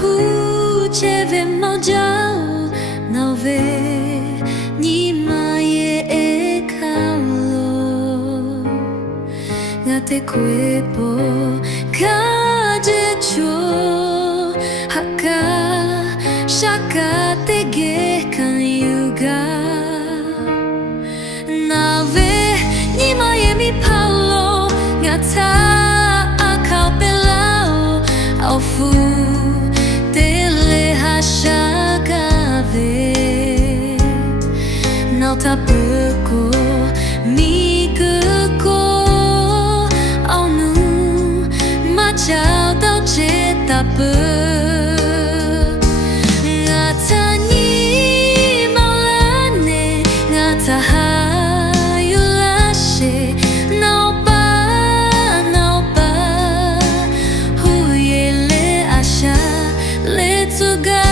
hučeve mođao na ove njima je ekalo na te cuerpo kajecho haka shaka te gekan yuga na ove njima je mi palo ngata akao pelao au fu Não tá pouco me ao nu machao tao che ta ngata ni malane ngata ha yulashe não pa hu yele asha letsuga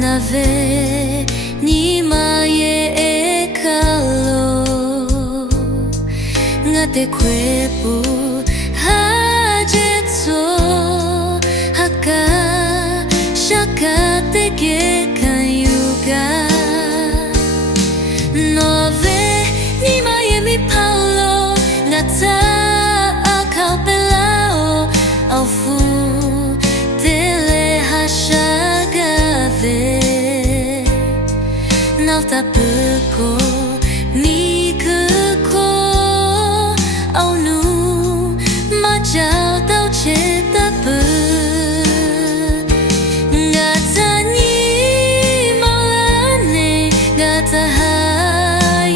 Nave nima ye ekalo ngate cuerpo hajetso haka shaka te gekan yuga Nove nima ye mi palo ngata akao pelao au fu tele hashaga Não tá pouco me ao nu machao tao che ta ngata ni malane ngata ha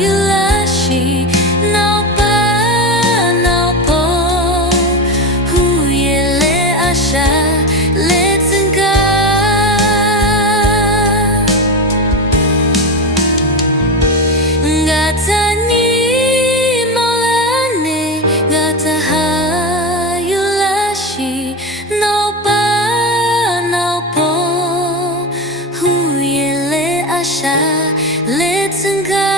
yulashi não po hu yele asha Ngata ni malane ngata ha yulashi no po hu yele asha let's go